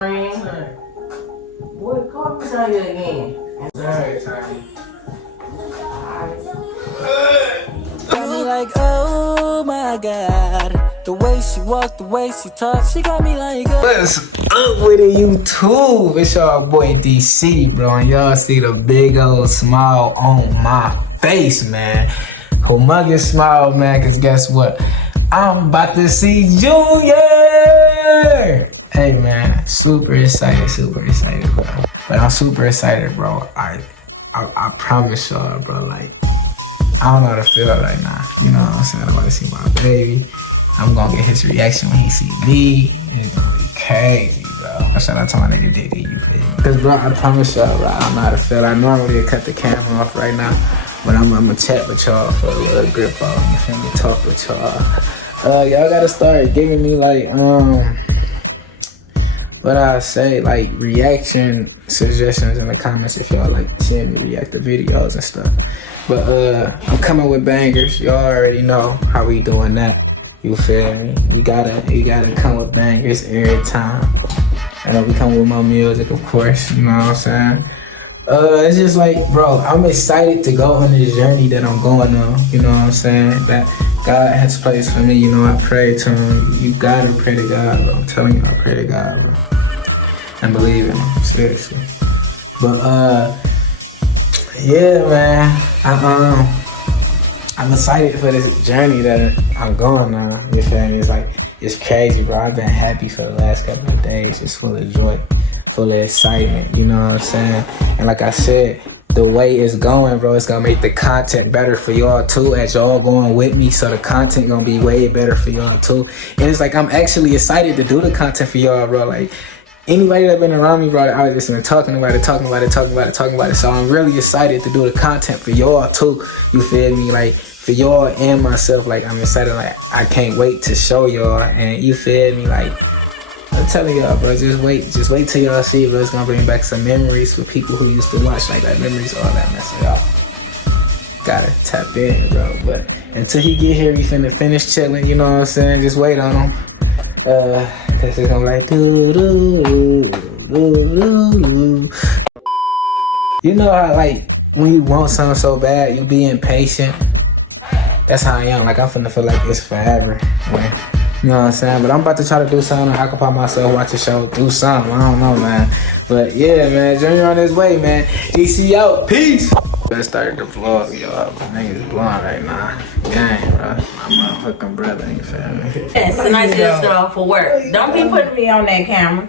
Boy, call me out here again. Alright, Tiny. Got me like, oh my god. The way she walk, the way she talk, she got me like, What's up with it, YouTube? It's your boy DC, bro, and y'all see the big old smile on my face, man. Humongous smile, man, cause guess what? I'm about to see Junior! Hey, man, super excited, bro. But I'm super excited, bro. I promise y'all, bro, like, I don't know how to feel right now. You know what I'm saying? I'm about to see my baby. I'm gonna get his reaction when he see me. It's gonna be crazy, bro. Shout out to my nigga Diddy, you feel me? Cause, bro, I promise y'all, bro, I don't know how to feel. I normally cut the camera off right now, but I'm gonna chat with y'all for a little grip on, you feel me? Talk with y'all. Y'all gotta start giving me, like, what I say, like, reaction suggestions in the comments if y'all like seeing me react to videos and stuff. But I'm coming with bangers. Y'all already know how we doing that. You feel me? You gotta come with bangers every time. And we come with my music, of course. You know what I'm saying? It's just like, bro, I'm excited to go on this journey that I'm going on. You know what I'm saying? That God has placed for me. You know, I pray to him. You gotta pray to God, bro. I'm telling you, I pray to God, bro. And believe in him, seriously. But yeah, man. I'm excited for this journey that I'm going on. You feel me? It's like, it's crazy, bro. I've been happy for the last couple of days, just full of joy, full of excitement. You know what I'm saying? And like I said, the way it's going, bro, it's gonna make the content better for y'all too, as y'all going with me. So the content gonna be way better for y'all too. And it's like, I'm actually excited to do the content for y'all, bro. Like, anybody that been around me, bro, I was just been talking about it. So I'm really excited to do the content for y'all too. You feel me? Like, for y'all and myself, like, I'm excited. Like, I can't wait to show y'all. And you feel me? Like, I'm telling y'all, bro, just wait till y'all see, bro. It's gonna bring back some memories for people who used to watch, like, that memories, all that mess. Y'all gotta tap in, bro. But until he get here, we finna finish chilling. You know what I'm saying? Just wait on him. Cause it's gonna be like, doo-doo-doo-doo-doo. You know how, like, when you want something so bad, you be impatient. That's how I am. Like, I'm finna feel like it's forever, man. You know what I'm saying? But I'm about to try to do something. Occupy myself, watch a show, do something. I don't know, man. But yeah, man, Junior on his way, man. DC out. Peace. Let's start the vlog, y'all. Niggas blonde right now. Gang, bro. My motherfucking brother, you feel me? Yes, and I just got off for work. Don't be putting me on that camera.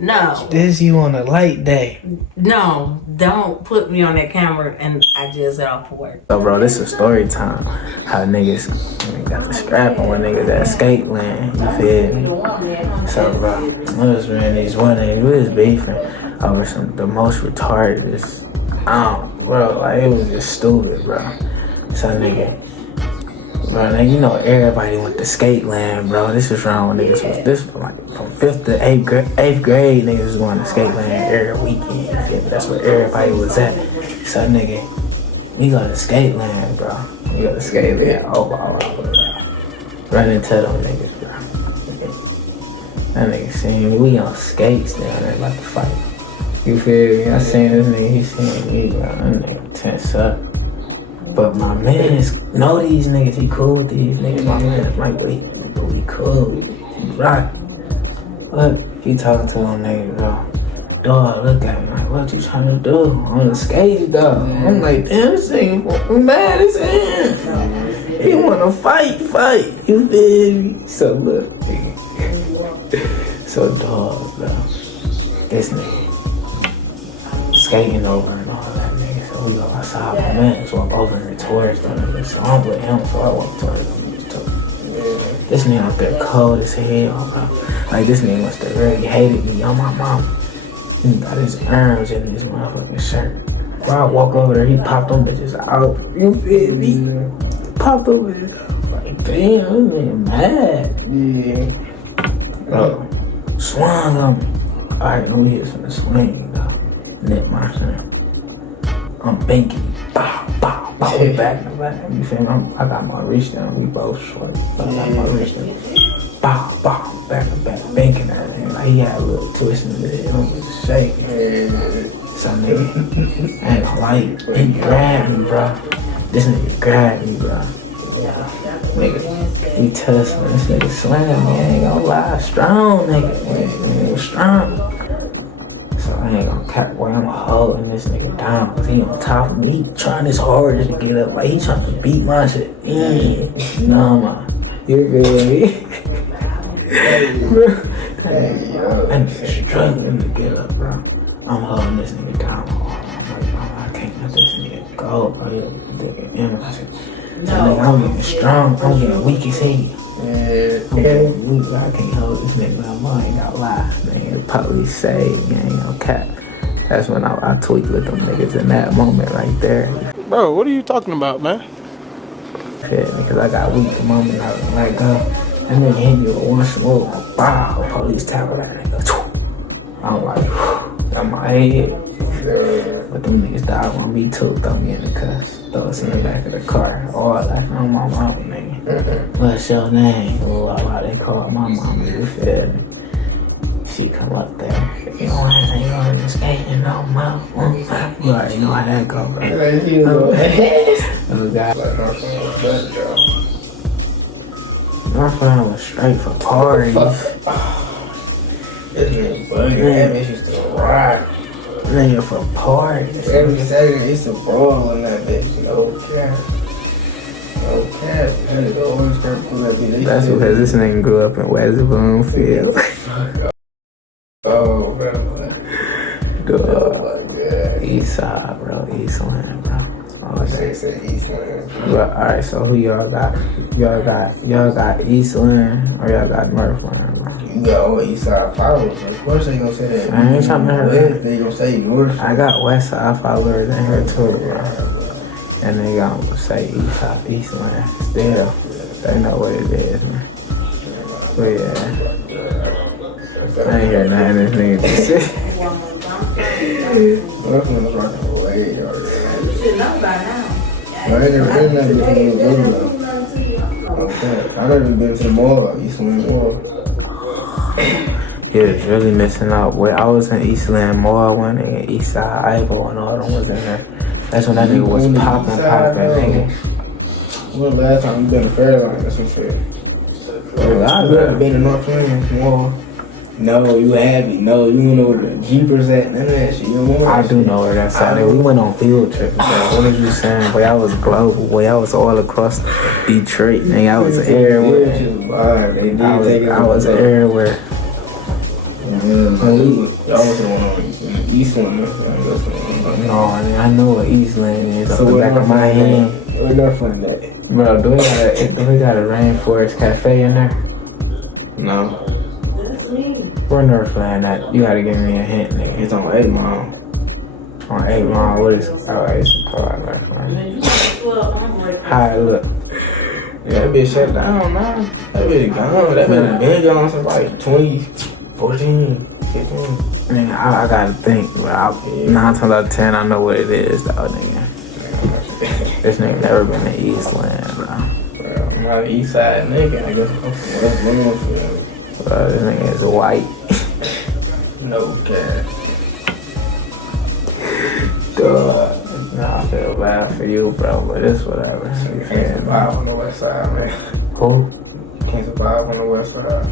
No. This you on a light day. No, don't put me on that camera and I just got off for work. So, bro, this is story time. How niggas got the strap on when niggas at skate land. You feel me? So, bro, we was ran these one day. We was beefing over the most retarded. Bro, like, it was just stupid, bro. So, nigga, you know, everybody went to skate land, bro. This was wrong when niggas was, this was like from 5th to 8th grade, niggas was going to skate land every weekend, you feel me? That's where everybody was at. So, nigga, we go to skate land, bro. We go to skate land, run into them niggas, bro. That nigga seen me, we on skates down there about to fight. You feel me? I seen this nigga, he seen me, bro. That nigga tense up. But my mans know these niggas, he cool with these niggas. My mans like, wait, but we cool, we rock. Look, he talking to them niggas, bro. Dog, look at me, like, what you trying to do? On the skates, dog. I'm like, damn, this ain't mad as hell. He wanna fight, you feel me? So look, nigga. So dog, bro, this nigga skating over and all that, nigga. So we go outside, my man, so I'm over here towards them niggas. So I'm with him, so I walk towards them niggas too. This nigga out there cold as hell, bro. Like, this nigga must have really hated me on my mom. He got his arms in his motherfucking shirt. When I walk over there, he popped them bitches out. You feel me? Popped over there. Like, damn, this nigga mad. Yeah. Bro, swung on me. Alright, we here from the swing, though. Net my son. I'm binky. Bow, bow, bow. We back to back. You feel me? I got my reach down. We both short. But I got my reach down. bow, bow, back and back, banking at him. Like he had a little twist in the head, he was shaking. So nigga, I ain't gonna lie, he grabbed me, bro. This nigga grabbed me, bro. Nigga, we tussling, this nigga slammed me, I ain't gonna lie, strong nigga, nigga strong. So I ain't gonna cap where I'm holding this nigga down, cause he on top of me, he trying his hardest to get up, like he trying to beat my shit. No man, you feel me? I'm struggling to get up, bro. I'm holding this nigga down. I'm like, I can't let this nigga go, bro. I said, nigga, I'm getting strong. I'm getting weak as hell. I'm getting weak. I can't hold this nigga no more. I ain't gonna lie. Nigga, the police saved me. I ain't gonna cap. That's when I tweaked with them niggas in that moment right there. Bro, what are you talking about, man? Yeah, because I got weak the moment I was let go. And then hit me with one smoke. Wow, police tackle that nigga. I'm like, got my head. But them niggas died on me too, throw me in the cuffs, throw us in the back of the car. All that on my mama, nigga. What's your name? Oh, why they call my mama, you feel me? She come up there. You don't have any on skating no more. You already know how that go, bro. Oh, God. My friend was straight for parties. This nigga bugging. That bitch used to rock. Nigga for parties. Every Saturday, used to brawl in that bitch. No cap. No cap. That nigga always start pulling that bitch. That's because this nigga grew up in West Bloomfield. Oh, bro. Dude. Oh, my God. East side, bro. Eastland, bro. All day. Eastland. But, alright, so who y'all got? Y'all got Eastland or y'all got Northland, bro? You got all East Side followers. Of course they gonna say that. I ain't trying to hear that. They gonna say North. I got West Side followers in here too, bro. And they gonna say Eastland. Still, they know what it is, man. But yeah. I ain't hear nothing this nigga just said. Northland was rocking away already. You should know by now. I ain't never been that bitch when I was little. I never been to the mall, Eastland Mall. Yeah, it's really missing out. When I was in Eastland Mall, one nigga, Eastside Ivo and all them was in there. That's when that nigga was popping, nigga. When the last time you been to Fairline or some shit? Well, I You ever been to Northland Mall? No, you haven't. No, you don't know where the Jeepers at. None of that shit. You don't know where I that do shit? know where that's at. We went on field trips, bro. What are you saying? Boy, I was global. Boy, I was all across Detroit, nigga. I was everywhere. They did I was everywhere. Y'all was the one on Eastland. No, I mean, I know what Eastland is. So Off the back of my hand. Where Northland at? Bro, do we got a Rainforest Cafe in there? No. Where Northland at? You gotta give me a hint, nigga. It's on 8 Mile. On 8 Mile, what is it? Oh, it's called Northland. How it look? Yeah, that bitch shut down, man. That bitch gone. That bitch been gone since like 2014, 15. Nigga, I gotta think, but 9 times out of 10, I know what it is, though, nigga. This nigga never been to Eastland, bro. I'm not an East Side nigga. I guess I'm from West Bloomfield. Bro, this nigga is white. No cap. Duh. Nah, I feel bad for you, bro, but it's whatever. You You can't feel me? survive on the West Side, man. Who? You can't survive on the West Side.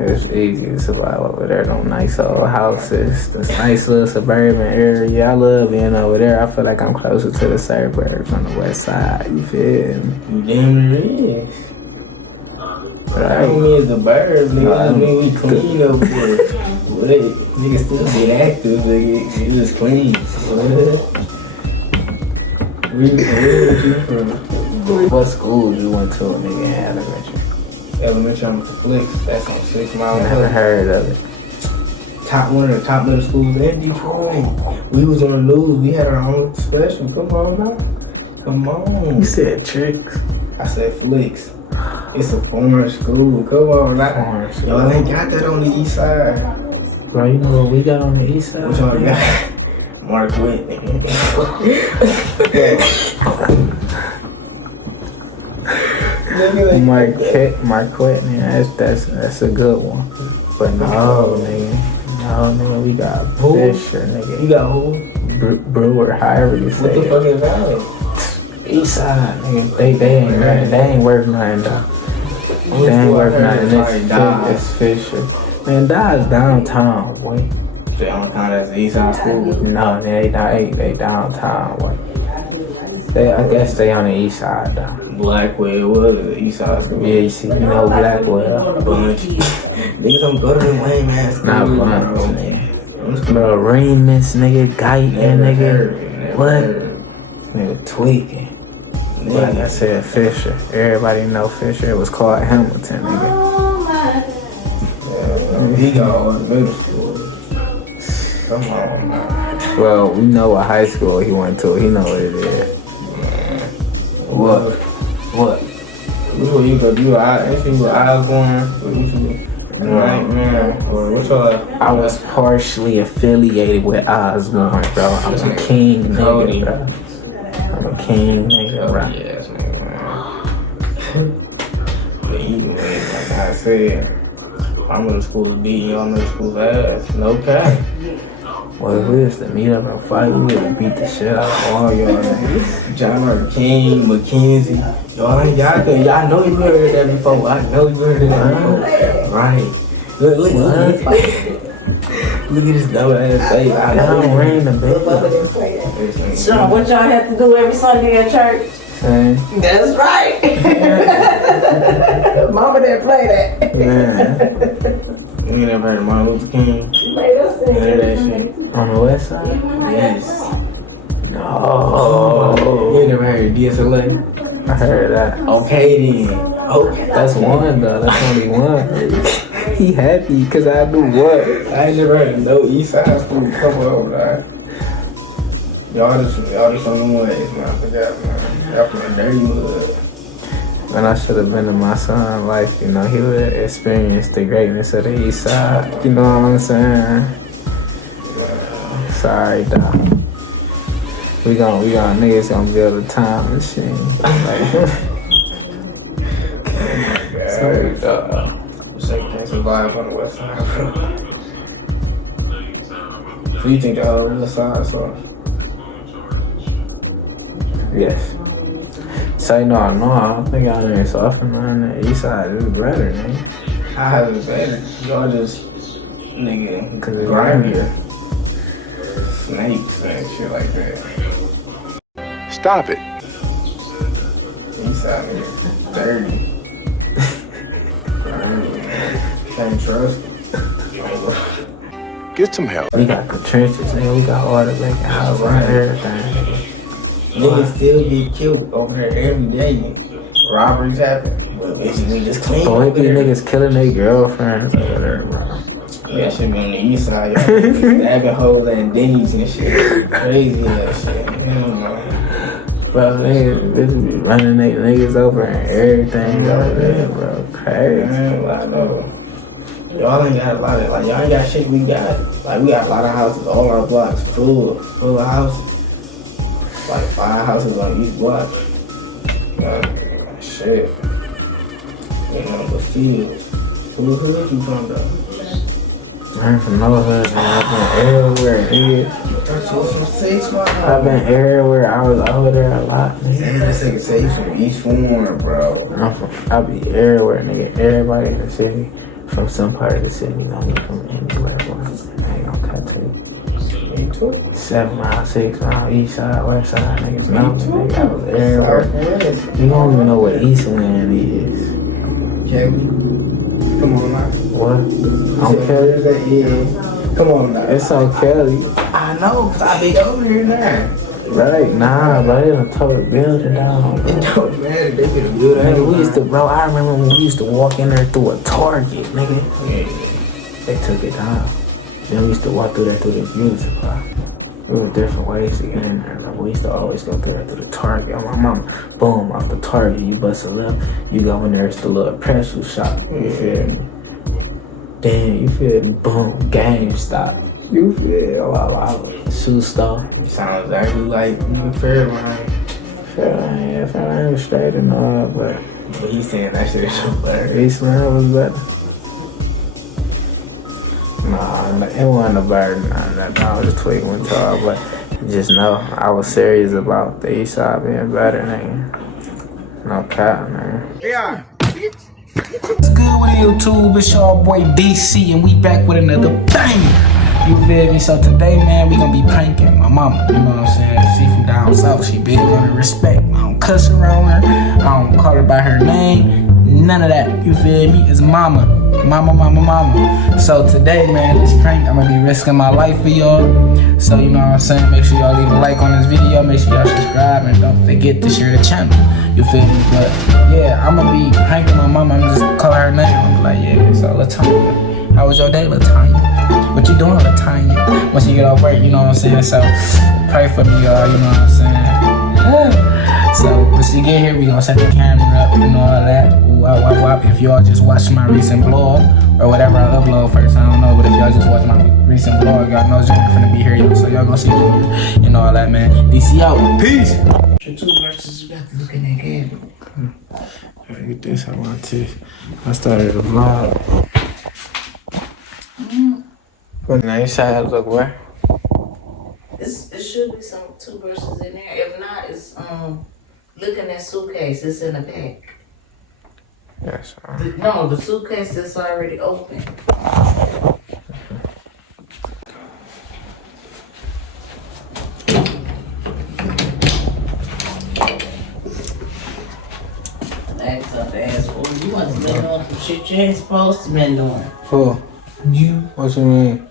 It's easy to survive over there. Them nice old houses, this nice little suburban area. I love being over there. I feel like I'm closer to the suburbs on the west side. You feel me? You damn near is. I Right? don't mean it's a bird, nigga. No, I mean we clean over here. What? Niggas still get active, nigga. You just clean. Where you from? What school you went to, nigga, in elementary? Elementary, I went to Flicks. That's on 6 Mile. I never heard of it. One of the top middle schools in Detroit. We was on the news. We had our own special. Come on now. Come on. You said tricks. I said Flicks. It's a foreign school. Come on now. Foreign school. Y'all ain't got that on the east side. Bro, you know what we got on the east side? What y'all got? Mark Whitney. Marquette, man, that's a good one. But no, nigga, we got Fisher, nigga. You got who? Brewer, however you say What the it. fuck is that? Eastside, nigga, they ain't worth nothing though. They ain't worth nothing. It's Fisher. Man, Dodge downtown, boy. Downtown, that's the Eastside school. No, they downtown, boy. I guess they on the east side though. Blackwell was the Eastside school. Yeah, you see, you know Blackwell. Bunch. Niggas don't go to them lame ass schools. Not bunch, nigga. Bro, Remus, nigga, Guyton, nigga. What? This nigga tweaking. Like I said, Fisher. Everybody know Fisher. It was called Hamilton, nigga. He got all the middle school. Come on, man. Well, we know what high school he went to. He know what it is. What? Which one you go do? Actually, with Osborne. Which one? Right, man. Or which one? I was partially affiliated with Osborne, bro. I was a king nigga, bro. I'm a king nigga, bro. Yes, man. But even like I said, I'm in the school to beat y'all middle school's ass. No cap. Well, if we used to meet up and fight, we would have beat the shit out of all y'all niggas. John R. King, Mackenzie. Y'all know you heard that before. I know you heard that before. Right. Look at this dumb ass face. I don't ring the bell. Sean, what y'all have to do every Sunday at church? Same. That's right. Mama didn't play that. Man. You ain't never heard of Martin Luther King? You made us sing. You heard that shit? On the west side? Yes. No. You ain't never heard of DSLA? I heard that. Okay then. Okay. That's one though. That's only one. He happy because I do what? I ain't never heard of no East Side school. Come on, man. Y'all just on the ways, man. I forgot, man. Y'all from the dirty hood. And I should have been in my son's life, you know. He would experience the greatness of the east side. You know what I'm saying? Sorry, dog. We gon' niggas gonna build a time machine. Sorry, dog. So you can't survive on the west side. So you think the whole west side sucks? Yes. Say no, I don't think y'all ain't softening on the east side. It's better, nigga. How is it better? Y'all just, nigga, Cause it's grimier. Snakes and shit like that. Stop it. East side nigga, dirty. Grimy, man. Can't trust it. Get some help. We got the trenches, nigga. We got all the vacant houses and everything, nigga. Niggas still get killed over there every day. Nigga. Robberies happen, but basically just clean. Boy, it be niggas killing their girlfriends over there, bro. That shit be on the east side. Y'all stabbing hoes and Denny's and shit. Crazy ass shit. Hell no. Bro, niggas be running they niggas over and everything over there, bro. Crazy. Man, I know. Y'all ain't got a lot of, like, y'all ain't got shit we got. Like, we got a lot of houses, all our blocks full of houses. Like 5 houses on each block. Shit. You know, the fields. Who hood you from though? I ain't from no hood, man. I've been everywhere, nigga. I thought you was from 6 Mile. I've been everywhere. I was over there a lot, nigga. Damn, this nigga say he's from East Warren, bro. I be everywhere, nigga. Everybody in the city, from some part of the city, know me from anywhere, bro. I ain't gonna cut to you. Me too. 7 Mile, 6 Mile, east side, west side, niggas know me, nigga. I was everywhere. Southwest. You don't even know what East Wind is. Kelly. Come on now. What? I'm Kelly. Yeah. Come on now. It's on Kelly. I know, cause I be over here now. Right? Nah, bro. They done tore the building down, bro. It don't matter. They could have built Nigga, we used to, bro, I remember when we used to walk in there through a Target, nigga. Yeah. They took it down. Then we used to walk through there through the beauty supply. There were different ways to get in there. Like, we used to always go through there through the Target. Oh, my mama, boom, off the Target, you bust a left, you go in there, it's the little pretzel shop. You feel me? Then, you feel me? Boom, GameStop. You feel a shoe store. You sound exactly like you Fairline. Fairline was straight and all, but But he's saying that shit is so better. He smell was better. Nah, it wasn't a bird. Nah, I was just tweaking with y'all, but just know I was serious about the east side being better, nigga. No cap, man. Yeah. What's good with YouTube? It's your boy DC, and we back with another banger. You feel me? So today, man, we gonna be pranking my mama. You know what I'm saying? She from down south. She big on the respect. I don't cuss around her. I don't call her by her name. None of that. You feel me? It's mama. Mama. So today, man, this prank, I'm gonna be risking my life for y'all. So you know what I'm saying? Make sure y'all leave a like on this video. Make sure y'all subscribe and don't forget to share the channel. You feel me? But yeah, I'm gonna be pranking my mama. I'm just call her name. I'm like, yeah. So Latanya, how was your day, Latanya? What you doing, Latanya? Once you get off work, you know what I'm saying? So pray for me, y'all. You know what I'm saying? So once you get here, we gonna set the camera up and all that. Ooh, wop. If y'all just watch my recent vlog or whatever I upload first, I don't know. But if y'all just watch my recent vlog, y'all know Junior finna be here, yo. So y'all gonna see Junior and all that, man. DC out. Peace. The two verses, you got to look in that camera. Look at this. I want to. I started a vlog. But now you say look where? It should be some two verses in there. If not, it's look in that suitcase. It's in the back. Yes. No, the suitcase is already open. Ask up the ass. Oh, you must have been doing some shit you ain't supposed to been doing. Who? You. What you mean?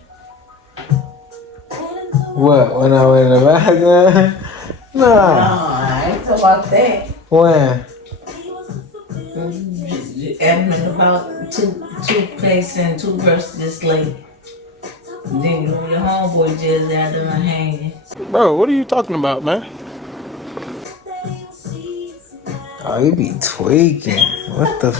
What? When I went in the bathroom? Nah. No, I ain't talking about that. When? Adamant about toothpaste and toothbrush this late. Then you and your homeboy just out there hanging. Bro, what are you talking about, man? Oh, you be tweaking. What the?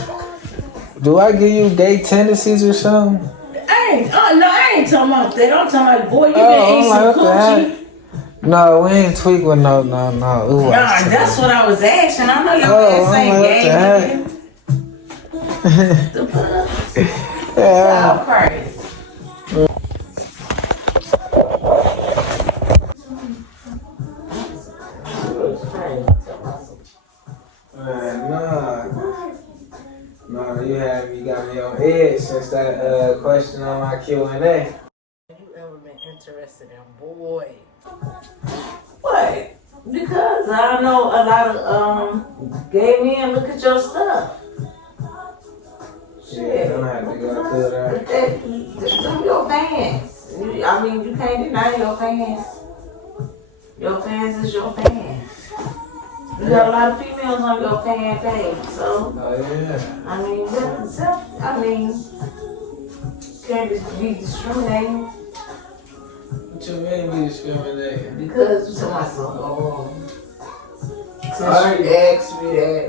Do I give you gay tendencies or something? I ain't talking about that. I'm talking about, boy, you been eating some coochie. No, we ain't tweak with no. Ooh, That's what I was asking. I know your ass ain't gay. The fuck? Yeah. Christ. No, you got me on edge since that question on my Q&A. You ever been interested in boy? What? Because I know a lot of gay men look at your stuff. Shit. Don't have to go through that. Them your fans. I mean, you can't deny your fans. Your fans is your fans. You got a lot of females on your fan page, so. Oh, yeah. I mean, can't just be discriminating. What you mean be discriminating? Because somebody said, since you asked me that.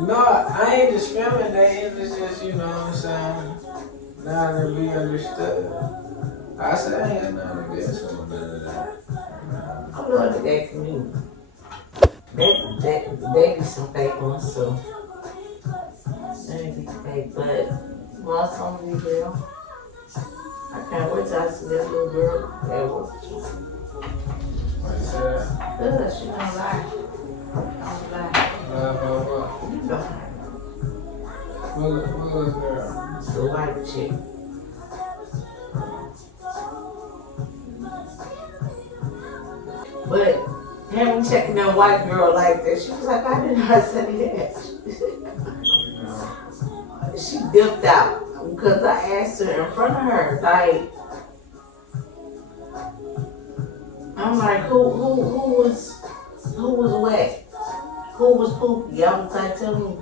No, I ain't discriminating. It's just, you know what I'm saying, now to be understood. I said I ain't got nothing against none of that. I love the gay community. They be some fake ones, so. They be fake, but most of them be real. I can't wait till I see that little girl at work. What's that? Good, she don't lie. Don't lie. What? You know her. What was girl? The white chick. But him checking that white girl like that, she was like, I did not say that. She dipped out because I asked her in front of her, like, I'm like, who was wet? Who was poopy? I was like, tell me.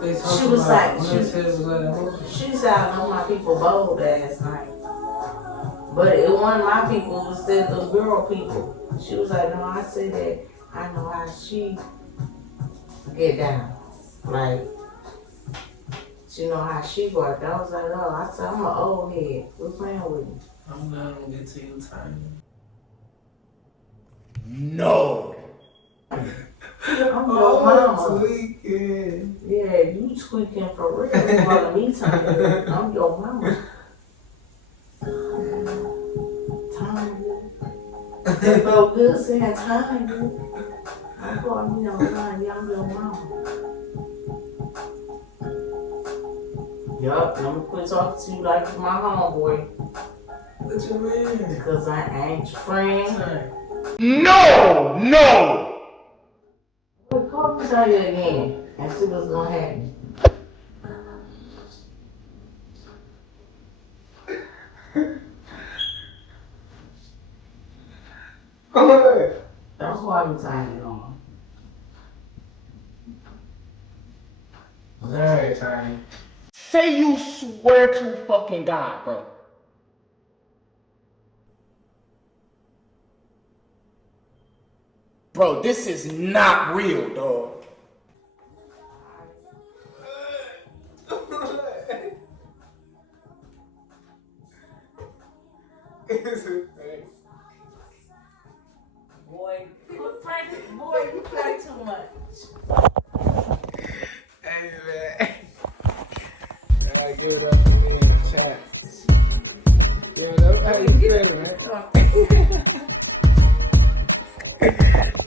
She was like, she said, I know my people bold last night. But it wasn't my people, it was the girl people. She was like, no, I said that I know how she get down. Like, she know how she worked. I was like, oh, I said, I'm an old head. We're playing with me. I'm not gonna get to you, Tiny. No. I'm your mama. Tweaking. Yeah, you tweaking for real. You wanna me time. I'm your mama. Time you. It felt good saying time you. I'm calling me on line. Yeah, I'm your mama. Yup, I'm gonna quit talking to you like you're my homeboy. What you mean? Because I ain't your friend. No! Well, call me down here again and see what's gonna happen. Don't call me down here on. Alright, Tiny. Say you swear to fucking God, bro. Bro, this is not real, dog. Boy, you play too much. Hey, man. I give it up for me in the chat. Give it up. How you feeling, man?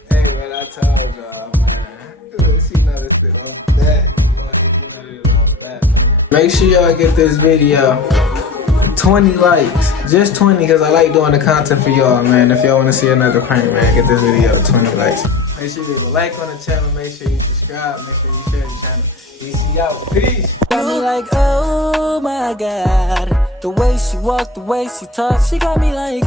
Hey, man, I told y'all, man. She noticed it on that. She noticed it on that. Make sure y'all get this video 20 likes. Just 20, because I like doing the content for y'all, man. If y'all want to see another prank, man, get this video 20 likes. Make sure you leave a like on the channel. Make sure you subscribe. Make sure you share the channel. DC out. Peace. Got me like, oh my God. The way she walk, the way she talk, she got me like